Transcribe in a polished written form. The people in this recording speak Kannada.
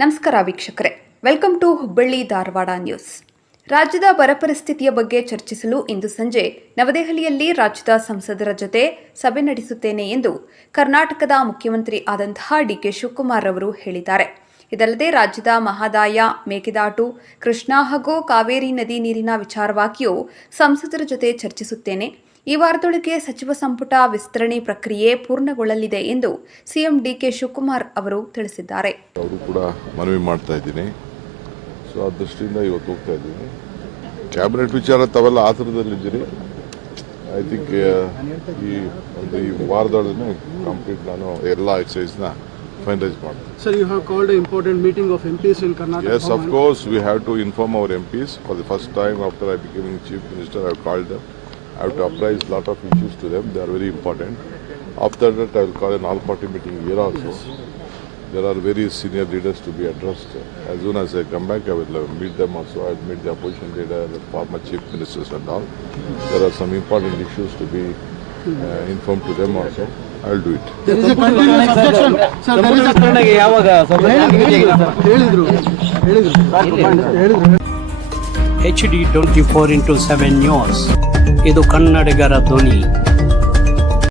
ನಮಸ್ಕಾರ ವೀಕ್ಷಕರೇ, welcome to Hubballi Dharwad news. ರಾಜ್ಯದ ಬರ ಪರಿಸ್ಥಿತಿಯ ಬಗ್ಗೆ ಚರ್ಚಿಸಲು ಇಂದು ಸಂಜೆ ನವದೆಹಲಿಯಲ್ಲಿ ರಾಜ್ಯದ ಸಂಸದರ ಜೊತೆ ಸಭೆ ನಡೆಸುತ್ತೇನೆ ಎಂದು ಕರ್ನಾಟಕದ ಮುಖ್ಯಮಂತ್ರಿ ಆದಂತಹ ಡಿಕೆ ಶಿವಕುಮಾರ್ ಅವರು ಹೇಳಿದ್ದಾರೆ. ಇದಲ್ಲದೆ ರಾಜ್ಯದ ಮಹದಾಯ, ಮೇಕೆದಾಟು, ಕೃಷ್ಣಾ ಹಾಗೂ ಕಾವೇರಿ ನದಿ ನೀರಿನ ವಿಚಾರವಾಗಿಯೂ ಸಂಸದರ ಜೊತೆ ಚರ್ಚಿಸುತ್ತೇನೆ. ಈ ವಾರದೊಳಗೆ ಸಚಿವ ಸಂಪುಟ ವಿಸ್ತರಣೆ ಪ್ರಕ್ರಿಯೆ ಪೂರ್ಣಗೊಳ್ಳಲಿದೆ ಎಂದು ಸಿಎಂ ಡಿಕೆ ಶಿವಕುಮಾರ್ ಅವರು ತಿಳಿಸಿದ್ದಾರೆ. ಅವರು ಕೂಡ ಮನವಿ ಮಾಡ್ತಾ ಇದ್ದೀನಿ. ಸೊ ಆ ದೃಷ್ಟಿಯಿಂದ ಇವತ್ತು ಹೋಗ್ತಾ ಇದ್ದೀನಿ. ಕ್ಯಾಬಿನೆಟ್ ವಿಚಾರ ತಾವೆಲ್ಲ ಆತರದಲ್ಲಿದ್ದೀರಿ. ಐ ಥಿಂಕ್ ಈ ವಾರದೊಳಗೆ ಕಂಪ್ಲೀಟ್ ನಾನು ಎಲ್ಲ ಎಕ್ಸೈಸ್ನ ಫೈನಲೈಸ್ ಮಾಡ್ತೀನಿ. Sir, you have called an important meeting of MPs in Karnataka. Yes, of course, we have to inform our MPs. For the first time after I became Chief Minister, I have called them. I have to apprise a lot of issues to them. They are very important. After that, I will call an all-party meeting here also. There are very senior leaders to be addressed. As soon as I come back, I will meet them also. I will meet the opposition leader, the former chief ministers and all. There are some important issues to be informed to them also. I will do it. There is a continuous objection. Sir, there is a HD 24/7 news. ಇದು ಕನ್ನಡಿಗರ ಧ್ವನಿ.